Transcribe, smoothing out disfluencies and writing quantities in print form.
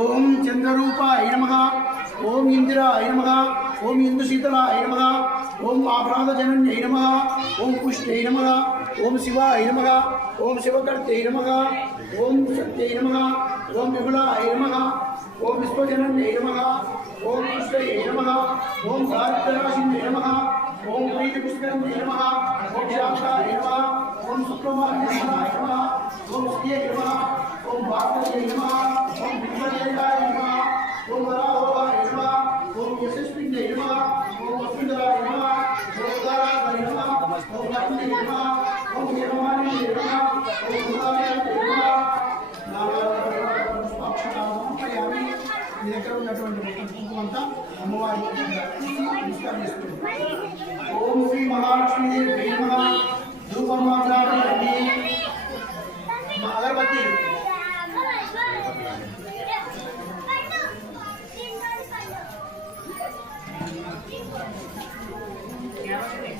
ओम चंद्ररूपाय नमः। ओम इंदिराय नमः। ओम इंदुशीतलाय नमः। ओम आभ्रातजनन्यै नमः। ओम पुष्टै नमः। ओम शिवाय नमः। ओम शिवकर्ते नमः। ओम सत्यै नमः। ओम विपुलाय नमः। ओम विश्वजनन्यै नमः। ओम पुष्टये नमः। ओम भारतराशिन्यै नमः। ओम प्रीतिपुष्करन्यै नमः। ओम शान्ताय नमः। ओम शुक्लमाय नमः। ओम श्रिये नमः। ओम भास्कर्यै नमः। ओम विद्मदेवाय नमः। ओम वराहोवाय नमः। ओम यशस्विन्यै नमः। ओम वसुन्धराय नमः। ओम उदाराय नमः। ओम लक्ष्मीयै नमः। ओम हेममालिन्यै नमः। ओम उदाराय नमः। నారాయణాయామి మీ దగ్గర ఉన్నటువంటి కుంకుమంతా అమ్మవారి నమస్కారం చేస్తుంది. ఓం శ్రీ మహాలక్ష్మీ నమః. ధూపమాగ్రాపయామి. అగరబత్తి Yeah.